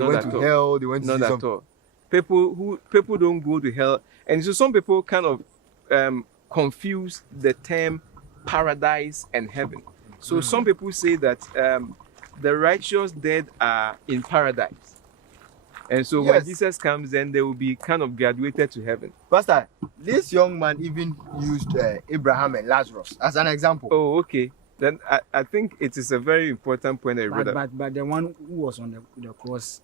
They went to hell. They went to see some. People don't go to hell, and so some people kind of confuse the term paradise and heaven. So some people say that the righteous dead are in paradise, and so when Jesus comes, then they will be kind of graduated to heaven. Pastor, this young man even used Abraham and Lazarus as an example. Oh, okay. Then I think it is a very important point that you brought up. But the one who was on the cross.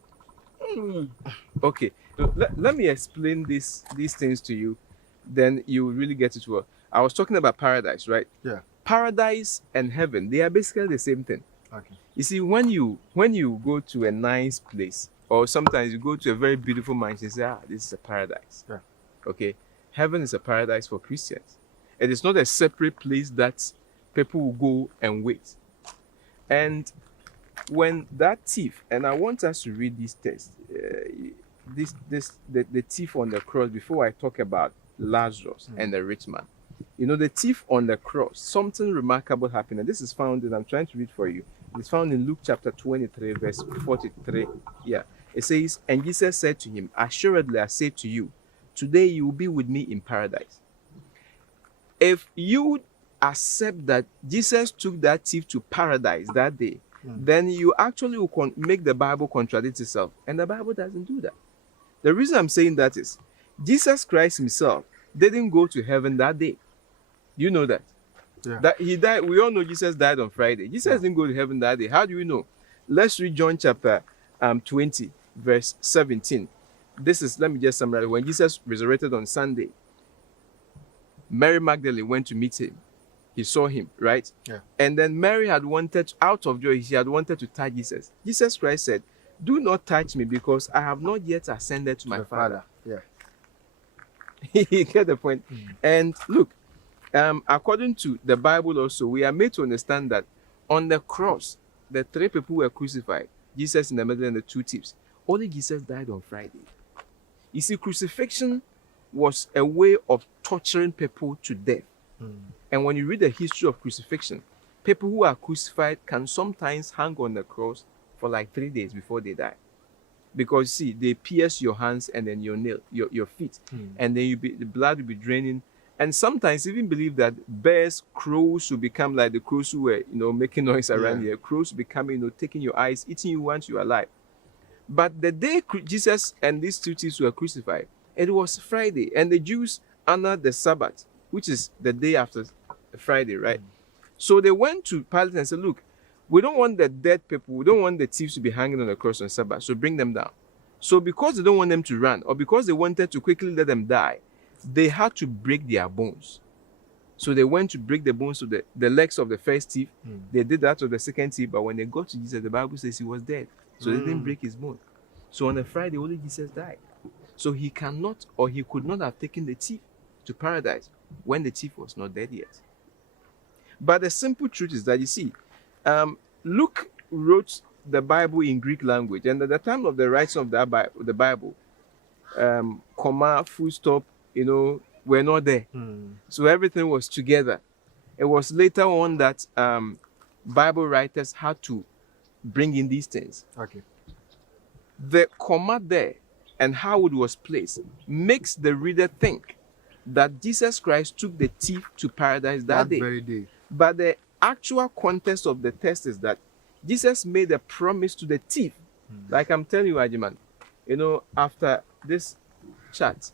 Okay. So let me explain these things to you. Then you will really get it well. I was talking about paradise, right? Yeah. Paradise and heaven, they are basically the same thing. Okay. You see, when you go to a nice place, or sometimes you go to a very beautiful mansion, you say, this is a paradise. Yeah. Okay. Heaven is a paradise for Christians. It is not a separate place that people will go and wait. And when that thief, and I want us to read this text, the thief on the cross, before I talk about Lazarus and the rich man. You know, the thief on the cross, something remarkable happened. And this is found in, I'm trying to read for you. It's found in Luke chapter 23, verse 43. Yeah. It says, and Jesus said to him, assuredly I say to you, today you will be with me in paradise. If you accept that Jesus took that thief to paradise that day, then you actually will make the Bible contradict itself. And the Bible doesn't do that. The reason I'm saying that is, Jesus Christ himself didn't go to heaven that day. You know that? Yeah. That he died. We all know Jesus died on Friday. Jesus didn't go to heaven that day. How do we know? Let's read John chapter 20, verse 17. This is, let me just summarize. When Jesus resurrected on Sunday, Mary Magdalene went to meet him. He saw him, right? Yeah. And then Mary had wanted, out of joy, she had wanted to touch Jesus. Jesus Christ said, do not touch me because I have not yet ascended to my Father. Yeah. You get the point? And look, according to the Bible also, we are made to understand that on the cross, the three people were crucified, Jesus in the middle and the two thieves. Only Jesus died on Friday. You see, crucifixion was a way of torturing people to death. And when you read the history of crucifixion, people who are crucified can sometimes hang on the cross for like 3 days before they die. Because see, they pierce your hands and then your nail, your feet, and then the blood will be draining. And sometimes even believe that bears, crows will become like the crows who were, making noise around here. Crows will become, taking your eyes, eating you once you are alive. But the day Jesus and these two thieves were crucified, it was Friday, and the Jews honored the Sabbath, which is the day after Friday, right? So they went to Pilate and said, look, we don't want the dead people, we don't want the thieves to be hanging on the cross on Sabbath, so bring them down. So because they don't want them to run, or because they wanted to quickly let them die, they had to break their bones. So they went to break the bones of the legs of the first thief. They did that of the second thief, but when they got to Jesus, the Bible says he was dead. So they didn't break his bone. So on a Friday, only Jesus died. So he cannot, or he could not have taken the thief to paradise when the thief was not dead yet. But the simple truth is that, you see, Luke wrote the Bible in Greek language, and at the time of the writing of the Bible, comma, full stop, were not there. So everything was together. It was later on that Bible writers had to bring in these things. Okay. The comma there and how it was placed makes the reader think that Jesus Christ took the thief to paradise that day. Very day. But the actual context of the text is that Jesus made a promise to the thief. Like I'm telling you, Ajiman, after this chat,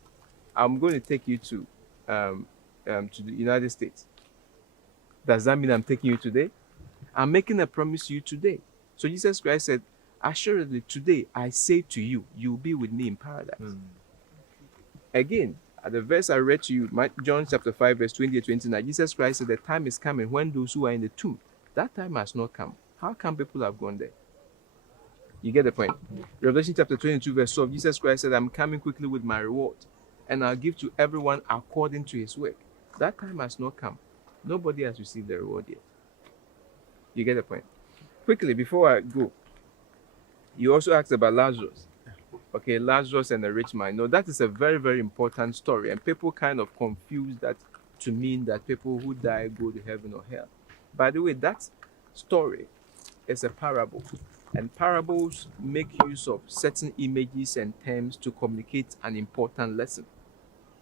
I'm going to take you to the United States. Does that mean I'm taking you today? I'm making a promise to you today. So Jesus Christ said, assuredly today I say to you, you'll be with me in paradise. Again, at the verse I read to you, John chapter 5, verse 28-29, Jesus Christ said, the time is coming when those who are in the tomb, that time has not come. How come people have gone there? You get the point? Revelation chapter 22, verse 12, Jesus Christ said, I'm coming quickly with my reward, and I'll give to everyone according to his work. That time has not come. Nobody has received the reward yet. You get the point? Quickly, before I go, you also asked about Lazarus. Okay, Lazarus and the rich man. That is a very, very important story, and people kind of confuse that to mean that people who die go to heaven or hell. By the way, that story is a parable. And parables make use of certain images and terms to communicate an important lesson.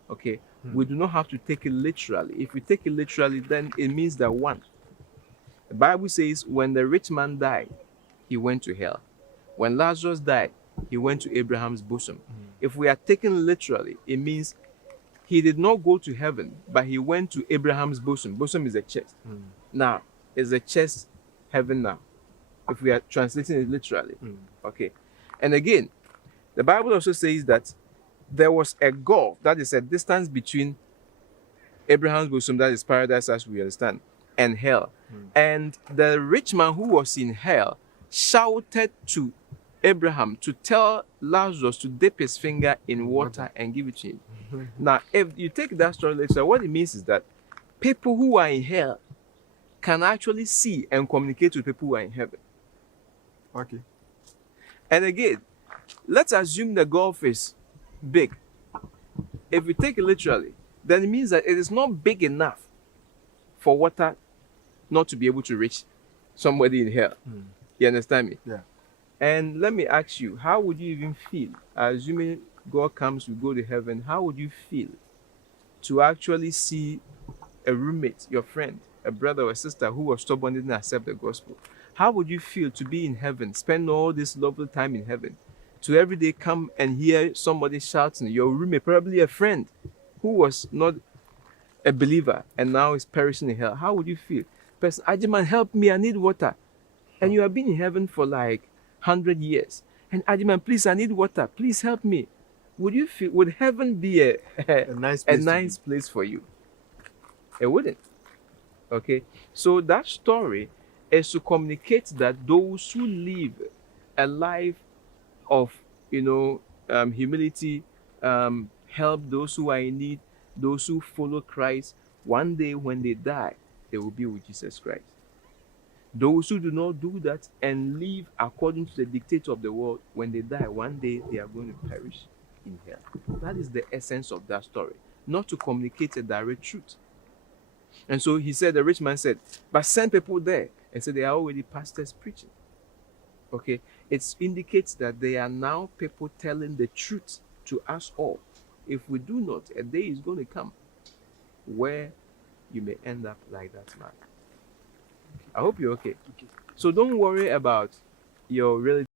Okay, we do not have to take it literally. If we take it literally, then it means that one, the Bible says, when the rich man died, he went to hell. When Lazarus died, he went to Abraham's bosom. If we are taken literally, it means he did not go to heaven, but he went to Abraham's bosom. Bosom is a chest. Now, is the chest heaven now? If we are translating it literally. Okay. And again, the Bible also says that there was a gulf, that is a distance between Abraham's bosom, that is paradise as we understand, and hell. And the rich man who was in hell shouted to Abraham to tell Lazarus to dip his finger in water and give it to him. Now, if you take that story later, what it means is that people who are in hell can actually see and communicate with people who are in heaven. Okay. And again, let's assume the gulf is big. If we take it literally, then it means that it is not big enough for water not to be able to reach somebody in hell. You understand me? Yeah. And let me ask you, how would you even feel, assuming God comes, we go to heaven, how would you feel to actually see a roommate, your friend, a brother or a sister who was stubborn, didn't accept the gospel? How would you feel to be in heaven, spend all this lovely time in heaven, to every day come and hear somebody shouting, your roommate, probably a friend who was not a believer and now is perishing in hell? How would you feel? Person, Ajiman, help me, I need water. And you have been in heaven for like 100 years. And Ajiman, please, I need water. Please help me. Would you feel, would heaven be a nice place for you? It wouldn't. Okay. So that story is to communicate that those who live a life of, humility, help those who are in need, those who follow Christ, one day when they die, they will be with Jesus Christ. Those who do not do that and live according to the dictates of the world, when they die, one day they are going to perish in hell. That is the essence of that story, not to communicate a direct truth. And so he said, the rich man said, but send people there. And said, they are already pastors preaching. Okay, it indicates that there are now people telling the truth to us all. If we do not, a day is going to come where you may end up like that man. I hope you're okay. So don't worry about your relative.